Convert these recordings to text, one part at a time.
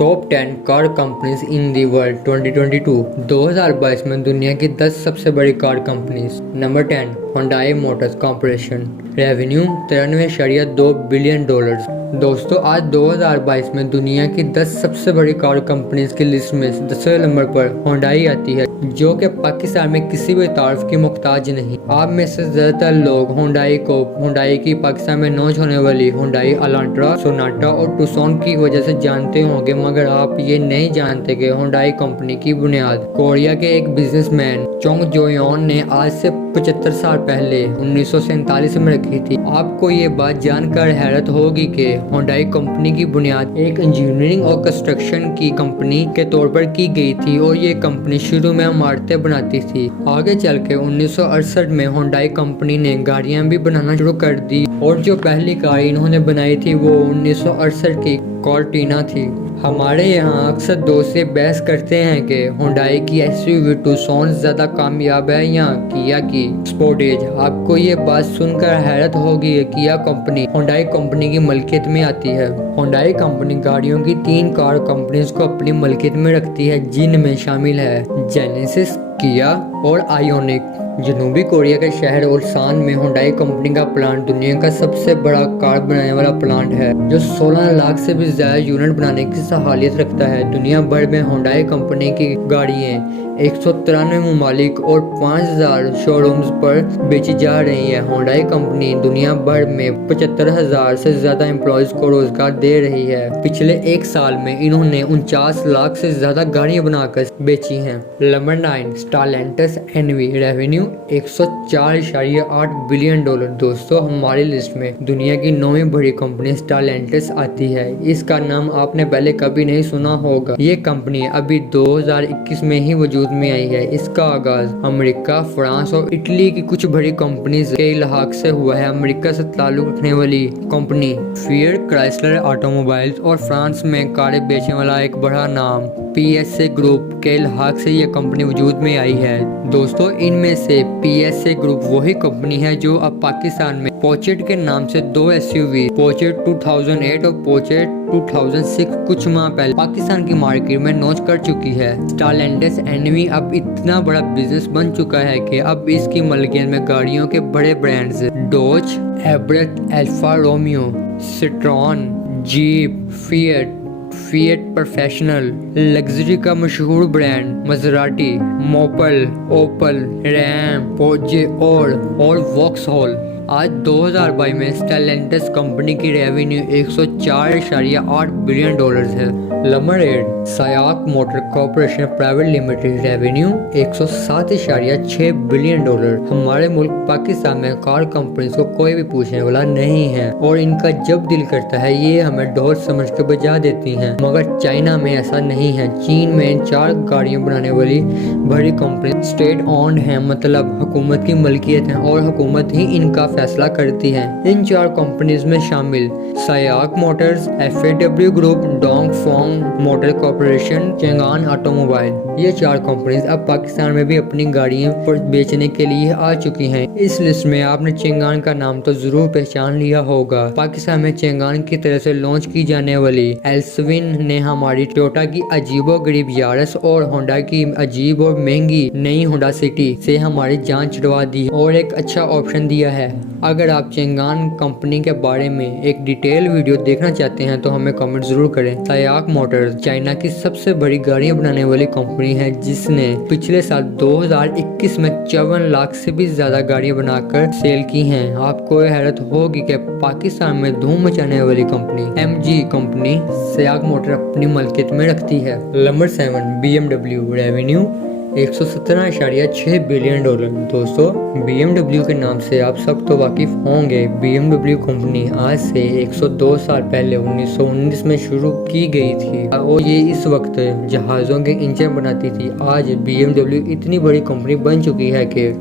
Top 10 car companies in the world 2022। 2022 में दुनिया की 10 सबसे बड़ी car companies. Number 10, Hyundai Motors corporation. Revenue 93.2 billion dollars. दोस्तों, आज 2022 में दुनिया की 10 सबसे बड़ी कार कंपनीज की लिस्ट में 10वें नंबर पर Hyundai आती है, जो कि पाकिस्तान में किसी भी तारीफ की मुख्ताज नहीं। आप में से ज्यादातर लोग Hyundai की पाकिस्तान में लॉन्च होने वाली Hyundai Elantra, सोनाटा और टूसॉन की वजह से जानते होंगे, मगर आप ये नहीं जानते कि Hyundai कंपनी की बुनियाद कोरिया के एक बिजनेसमैन चोंग जोयोन ने आज से 75 साल पहले 1947 में रखी थी। आपको ये बात जानकर हैरत होगी कि Hyundai कंपनी की बुनियाद एक इंजीनियरिंग और कंस्ट्रक्शन की कंपनी के तौर पर की गई थी और ये कंपनी शुरू में इमारतें बनाती थी। आगे चल के 1968 में Hyundai कंपनी ने गाड़ियां भी बनाना शुरू कर दी और जो पहली कार इन्होंने बनाई थी वो 1968 की कॉर्टिना थी। हमारे यहाँ अक्सर दोस्त से बहस करते हैं कि Hyundai की SUV टूसॉन ज्यादा कामयाब है या किया की स्पोर्टेज। आपको ये बात सुनकर हैरत होगी कि किया कंपनी Hyundai कंपनी की मलकियत में आती है। Hyundai कंपनी गाड़ियों की 3 कार कंपनीज को अपनी मलकियत में रखती है, जिनमें शामिल है जेनेसिस, किया और आयोनिक। जनूबी कोरिया के शहर उल्सान में Hyundai कंपनी का प्लांट दुनिया का सबसे बड़ा कार बनाने वाला प्लांट है, जो 16 लाख से भी ज्यादा यूनिट बनाने की सहालियत रखता है। दुनिया भर में Hyundai कंपनी की गाड़ियाँ 193 ममालिक और 5000 शोरूम्स पर बेची जा रही है। Hyundai कंपनी दुनिया भर में 75,000 से ज्यादा एम्प्लॉयज को रोजगार दे रही है। पिछले एक साल में इन्होंने 49 लाख से ज्यादा गाड़ियां बनाकर बेची हैं। Number 9, Stellantis NV। Revenue 104.8 billion dollar. दोस्तों, हमारी लिस्ट में दुनिया की 9वीं बड़ी कंपनी Stellantis आती है। इसका नाम आपने पहले कभी नहीं सुना होगा। ये कंपनी अभी 2021 में ही वजूद में आई है। इसका आगाज अमेरिका, फ्रांस और इटली की कुछ बड़ी कंपनीज के इलाहाक से हुआ है। अमेरिका से ताल्लुक रखने वाली कंपनी फिएट क्राइसलर ऑटोमोबाइल्स और फ्रांस में कारें बेचने वाला एक बड़ा नाम PSA ग्रुप के इलाहाक से ये कंपनी वजूद में आई है। दोस्तों, इनमें से PSA ग्रुप वही कंपनी है जो अब पाकिस्तान में पोचेट के नाम से 2 SUV पोचेट 2008 और पोचेट 2006 कुछ माह पहले पाकिस्तान की मार्केट में लॉन्च कर चुकी है। Stellantis NV अब इतना बड़ा बिजनेस बन चुका है कि अब इसकी मलकियत में गाड़ियों के बड़े brands Dodge, Abarth, Alfa Romeo, Citroen, Jeep, Fiat Professional, luxury का मशहूर ब्रांड मज़राटी, मोपल, ओपल, रैम, पोर्चे और वॉक्सहॉल। आज 2022 में Stellantis कंपनी की रेवेन्यू 104.8 बिलियन डॉलर्स है। Number 8, SAIC Motor Corporation Private Limited. Revenue 107.6 billion dollar. हमारे मुल्क पाकिस्तान में कार कंपनीज को कोई भी पूछने वाला नहीं है और इनका जब दिल करता है ये हमें ढोल समझ के बजा देती हैं, मगर चाइना में ऐसा नहीं है। चीन में 4 गाड़ियां बनाने वाली बड़ी कंपनी स्टेट ऑन्ड है, मतलब हुकूमत की मलकियत है और हुकूमत ही इनका फैसला करती है। इन 4 कंपनीज में शामिल SAIC Motors, FAW group, Dongfeng Motor Corporation, Changan Automobile. ये 4 कंपनीज अब पाकिस्तान में भी अपनी गाड़ियां बेचने के लिए आ चुकी हैं। इस लिस्ट में आपने चेंगान का नाम तो जरूर पहचान लिया होगा। पाकिस्तान में चेंगान की तरफ से लॉन्च की जाने वाली एल्सविन ने हमारी टोयोटा की अजीबो गरीब यारस और होंडा की अजीब और महंगी नई होंडा सिटी से हमारी जान छुड़वा दी और एक अच्छा ऑप्शन दिया है। अगर आप चेंगान कंपनी के बारे में एक डिटेल वीडियो देखना चाहते हैं तो हमें कमेंट जरूर करें। सयाक मोटर्स चाइना की सबसे बड़ी गाड़ियां बनाने वाली कंपनी है, जिसने पिछले साल 2021 में 54 लाख से भी ज्यादा गाड़ियां बनाकर सेल की हैं। आपको हैरत होगी कि पाकिस्तान में धूम मचाने वाली कंपनी MG कंपनी सयाक मोटर अपनी मलकियत में रखती है। Number 7, BMW। Revenue 117.6 billion dollar. दोस्तों, BMW के नाम से आप सब तो वाकिफ होंगे। BMW कंपनी आज से 102 साल पहले 1919 में शुरू की गई थी और ये इस वक्त जहाज़ों के इंजन बनाती थी। आज BMW इतनी बड़ी कंपनी बन चुकी है कि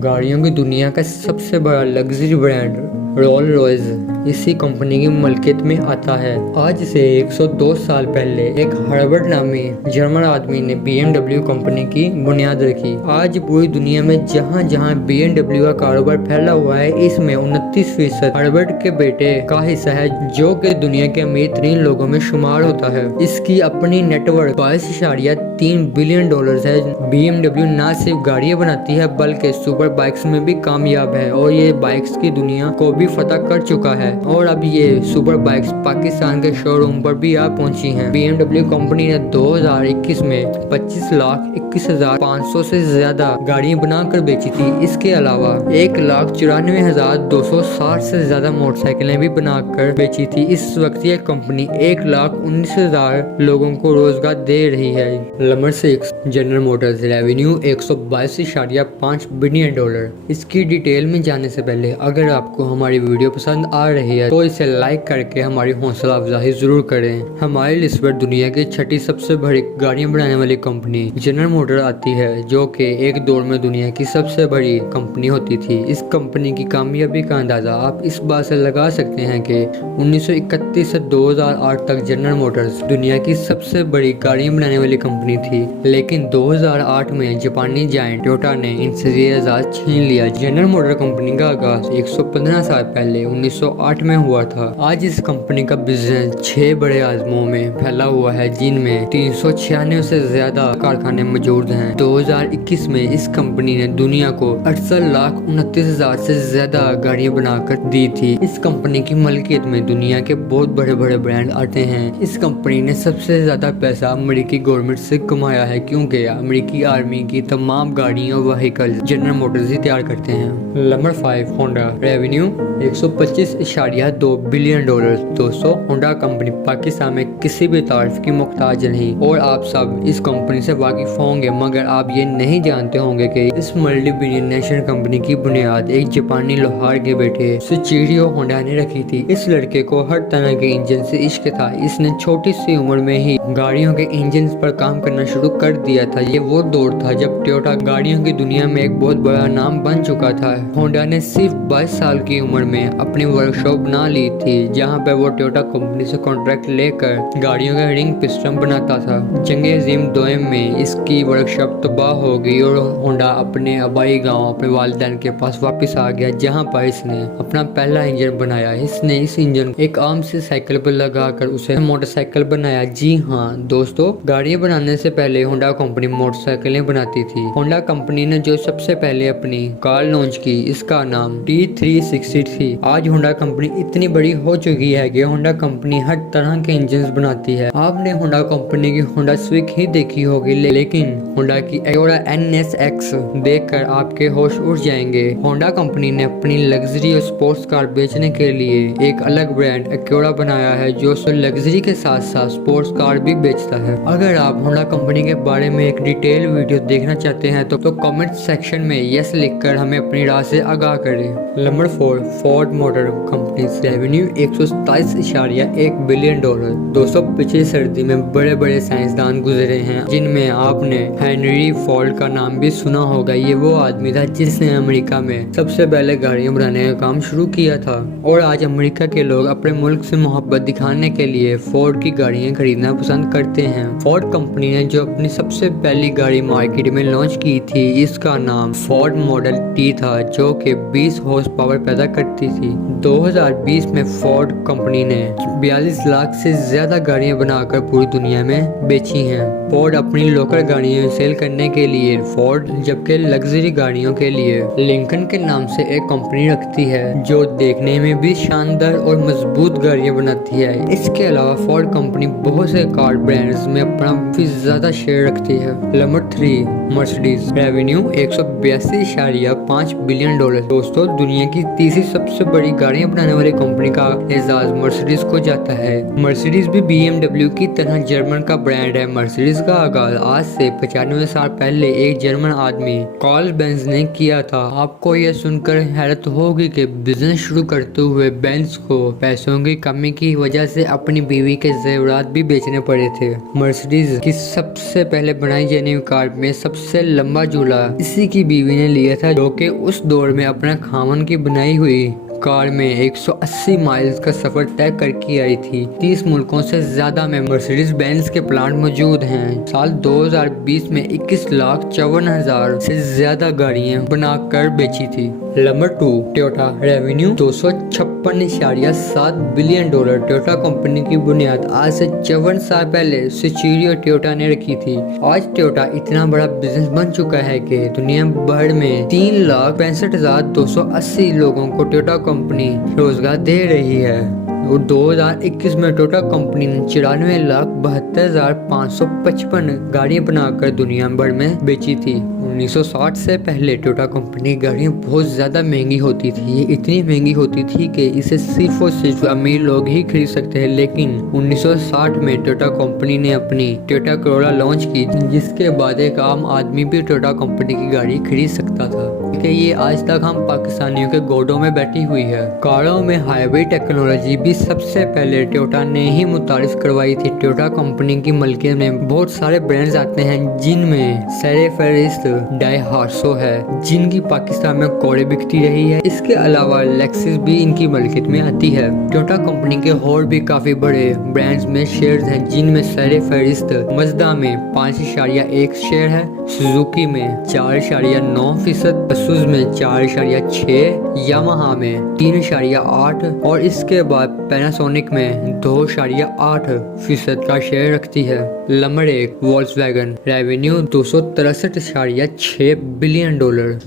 गाड़ियों की दुनिया का सबसे बड़ा लग्जरी ब्रांड रोल्स रॉयस इसी कंपनी की मलकियत में आता है। आज से 102 साल पहले एक हर्बर्ट नामी जर्मन आदमी ने BMW कंपनी की बुनियाद रखी। आज पूरी दुनिया में जहाँ जहाँ BMW का कारोबार फैला हुआ है, इसमें 29% हर्बर्ट के बेटे का हिस्सा है, जो कि दुनिया के अमीर तरीन लोगों में शुमार होता है। इसकी अपनी नेटवर्क 22.3 बिलियन डॉलर है। BMW न सिर्फ गाड़ियाँ बनाती है बल्कि सुपर बाइक्स में भी कामयाब है और ये बाइक्स की दुनिया को भी फतह कर चुका है और अब ये सुपर बाइक्स पाकिस्तान के शोरूम पर भी आ पहुंची हैं। BMW कंपनी ने 2021 में 25,21,500 से ज्यादा गाड़ियां बनाकर बेची थी। इसके अलावा 1,94,260 से ज्यादा मोटरसाइकिलें भी बनाकर बेची थी। इस वक्त ये कंपनी 1,19,000 लोगों को रोजगार दे रही है। Number 6, general Motors. Revenue 122.5 billion dollar. इसकी डिटेल में जाने से पहले अगर आपको हमारी वीडियो पसंद आ रही है तो इसे लाइक करके हमारी हौसला अफजाई जरूर करें। हमारी लिस्ट पर दुनिया की छठी सबसे बड़ी गाड़ियां बनाने वाली कंपनी जनरल मोटर आती है, जो कि एक दौर में दुनिया की सबसे बड़ी कंपनी होती थी। इस कंपनी की कामयाबी का अंदाजा आप इस बात से लगा सकते हैं कि 1931 से 2008 तक जनरल मोटर्स दुनिया की सबसे बड़ी गाड़ियां बनाने वाली कंपनी थी, लेकिन 2008 में जापानी जायंट टोयोटा ने इनसे ये एजाज छीन लिया। जनरल मोटर कंपनी का आगाज 115 साल पहले 1908 में हुआ था। आज इस कंपनी का बिजनेस 6 बड़े आजमों में फैला हुआ है, जिनमें 396 से ज्यादा कारखाने मौजूद हैं। 2021 में इस कंपनी ने दुनिया को 68,29,000 से ज्यादा गाड़ियां बनाकर दी थी। इस कंपनी की मलकियत में दुनिया के बहुत बड़े बड़े ब्रांड आते हैं। इस कंपनी ने सबसे ज्यादा पैसा अमेरिकी गवर्नमेंट से कमाया है, क्योंकि अमेरिकी आर्मी की तमाम गाड़ियां और व्हीकल जनरल मोटर्स ही तैयार करते हैं। Number 5, Honda. Revenue 125.2 billion dollar. दोस्तों, होंडा कंपनी पाकिस्तान में किसी भी तारीफ की मुख्ताज नहीं और आप सब इस कंपनी से वाकिफ होंगे, मगर आप ये नहीं जानते होंगे कि इस मल्टी बिलियनेयर कंपनी की बुनियाद एक जापानी लोहार के बेटे सुचिरो होंडा ने रखी थी। इस लड़के को हर तरह के इंजन से इश्क था। इसने छोटी सी उम्र में ही गाड़ियों के इंजन पर काम करना शुरू कर दिया था। ये वो दौर था जब टोयोटा गाड़ियों की दुनिया में एक बहुत बड़ा नाम बन चुका था। होंडा ने सिर्फ 22 साल की उम्र में अपनी वर्कशॉप बना ली थी, जहां पर वो टोयोटा कंपनी से कॉन्ट्रैक्ट लेकर गाड़ियों का रिंग पिस्टन बनाता था। जंग अज़ीम दोयम में इसकी वर्कशॉप तबाह हो गई और होंडा अपने आबाई गांव अपने वालिदैन के पास वापस आ गया, जहां पर इसने अपना पहला इंजन बनाया। इसने इस इंजन को एक आम से साइकिल पर लगाकर उसे मोटरसाइकिल बनाया। जी हाँ दोस्तों, गाड़ियां बनाने से पहले होंडा कंपनी मोटरसाइकिलें बनाती थी। होंडा कंपनी ने जो सबसे पहले अपनी कार लॉन्च की, इसका नाम T360 थी। आज होंडा कंपनी इतनी बड़ी हो चुकी है कि होंडा कंपनी हर तरह के इंजन बनाती है। आपने होंडा कंपनी की होंडा स्विक ही देखी होगी, लेकिन होंडा की एक्योरा NSX देखकर आपके होश उड़ जाएंगे। होंडा कंपनी ने अपनी लग्जरी और स्पोर्ट्स कार बेचने के लिए एक अलग ब्रांड एक्योरा बनाया है, जो लग्जरी के साथ साथ स्पोर्ट्स कार भी बेचता है। अगर आप होंडा कंपनी के बारे में एक डिटेल वीडियो देखना चाहते हैं तो कमेंट सेक्शन में यस लिखकर हमें अपनी राय से आगाह करें। Number 4, Ford motor company. Revenue 127.1 billion dollar. दोस्तों, पिछली सर्दी में बड़े बड़े साइंसदान गुजरे हैं, जिनमें आपने हेनरी फोर्ड का नाम भी सुना होगा। ये वो आदमी था जिसने अमेरिका में सबसे पहले गाड़ियां बनाने का काम शुरू किया था और आज अमेरिका के लोग अपने मुल्क से मोहब्बत दिखाने के लिए फोर्ड की गाड़ियां खरीदना पसंद करते हैं। फोर्ड कंपनी ने जो अपनी सबसे पहली गाड़ी मार्केट में लॉन्च की थी, इसका नाम फोर्ड मॉडल टी था, जो कि 20 हॉर्स पावर पैदा करती थी। 2020 में फोर्ड कंपनी ने 42 लाख से ज्यादा गाड़ियां बनाकर पूरी दुनिया में बेची हैं। फोर्ड अपनी लोकल गाड़ियां सेल करने के लिए फोर्ड, जबकि लग्जरी गाड़ियों के लिए लिंकन के नाम से एक कंपनी रखती है, जो देखने में भी शानदार और मजबूत गाड़ियां बनाती है। इसके अलावा फोर्ड कंपनी बहुत से कार ब्रांड्स में अपना काफी ज्यादा शेयर रखती है। Number 3, Mercedes. Revenue 182.5 billion dollar. दोस्तों, दुनिया की तीसरी सबसे बड़ी गाड़ियां बनाने वाली कंपनी का एजाज मर्सिडीज को जाता है। मर्सिडीज भी BMW की तरह जर्मन का ब्रांड है। मर्सिडीज का आगाज आज से 95 साल पहले एक जर्मन आदमी कार्ल बेंज ने किया था। आपको यह सुनकर हैरत होगी कि बिजनेस शुरू करते हुए बेंज को पैसों की कमी की वजह से अपनी बीवी के जेवरात भी बेचने पड़े थे। मर्सिडीज की सबसे पहले बनाई जाने वाली कार में सबसे लंबा झूला इसी की बीवी ने लिया था, जो कि उस दौर में अपना खामन की बनाई हुई कार में 180 माइल्स का सफर तय करके आई थी। 30 मुल्कों से ज्यादा में मर्सिडीज बेंज के प्लांट मौजूद हैं। साल 2020 में 21,54,000 से ज्यादा गाड़ियां बनाकर बेची थी। Number 2, Toyota. Revenue $256.7 billion. Toyota company की बुनियाद आज से 54 साल पहले सुचीरियो टोयोटा ने रखी थी। आज टोयोटा इतना बड़ा बिजनेस बन चुका है कि दुनिया भर में 3,65,280 लोगों को टोयोटा कंपनी रोजगार दे रही है। और 2021 में टोयोटा कंपनी ने 94,72,555 गाड़ियां बनाकर दुनिया भर में बेची थी। 1960 से पहले टोयोटा कंपनी गाड़ियां बहुत ज़्यादा महंगी होती थी। ये इतनी महंगी होती थी कि इसे सिर्फ और सिर्फ अमीर लोग ही खरीद सकते हैं। लेकिन 1960 में टोयोटा कंपनी ने अपनी टोयोटा कोरोला लॉन्च की, जिसके बाद एक आम आदमी भी टोयोटा कंपनी की गाड़ी खरीद सकता था। कि ये आज तक हम पाकिस्तानियों के गोदों में बैठी हुई है। कारों में हाइब्रिड टेक्नोलॉजी भी सबसे पहले टोयोटा ने ही मुतारिफ करवाई थी। टोयोटा कंपनी की मलकियत में बहुत सारे ब्रांड्स आते हैं, जिनमें सर-ए-फहरिस्त डायहाट्सो है, जिनकी पाकिस्तान में कोड़े बिकती रही है। इसके अलावा लेक्सस भी इनकी मलकियत में आती है। टोयोटा कंपनी के और भी काफी बड़े ब्रांड्स में शेयर्स हैं, जिनमें सर-ए-फहरिस्त मज़दा में 5.1 शेयर है, सुजुकी में 4.9%, असूज में 4.6%, यामाहा में 3.8% और इसके बाद पैनासोनिक में 2.8% का शेयर रखती है। Number 1, Volkswagen. Revenue $263.6 billion.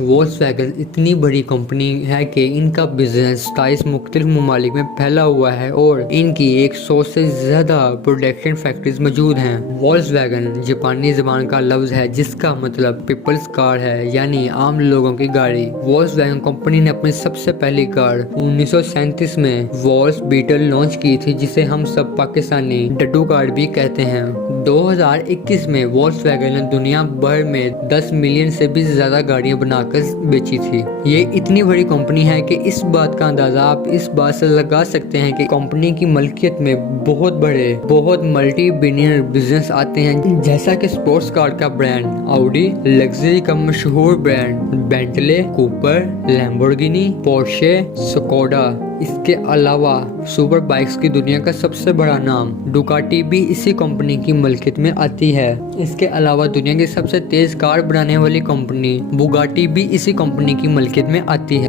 Volkswagen इतनी बड़ी कंपनी है कि इनका बिजनेस 27 मुख्तलिफ ममालिक में फैला हुआ है और इनकी 100 से ज्यादा प्रोडक्शन फैक्ट्रीज मौजूद हैं। वोल्क्सवैगन जापानी जबान का लफ्ज है, जिसका मतलब पीपल्स कार है, यानी आम लोगों की गाड़ी। वोल्क्सवैगन कंपनी ने अपनी सबसे पहली कार 1937 में वोल्क्स बीटल लॉन्च की थी, जिसे हम सब पाकिस्तानी डड्डू कार भी कहते हैं। 2021 में वोल्क्सवैगन ने दुनिया भर में 10 मिलियन से भी ज्यादा गाड़ियां बनाकर बेची थी। ये इतनी बड़ी कंपनी है कि इस बात का अंदाजा आप इस बात से लगा सकते हैं कि कंपनी की मलकियत में बहुत मल्टी बिलियनर बिजनेस आते हैं, जैसा कि स्पोर्ट्स कार का ब्रांड ऑडी, लग्जरी का मशहूर brand Bentley, Cooper, Lamborghini, Porsche, Skoda. इसके अलावा सुपर बाइक्स की दुनिया का सबसे बड़ा नाम डुकाटी भी इसी कंपनी की मलकियत में आती है। इसके अलावा दुनिया की सबसे तेज कार बनाने वाली कंपनी बुगाटी भी इसी कंपनी की मलकियत में आती है।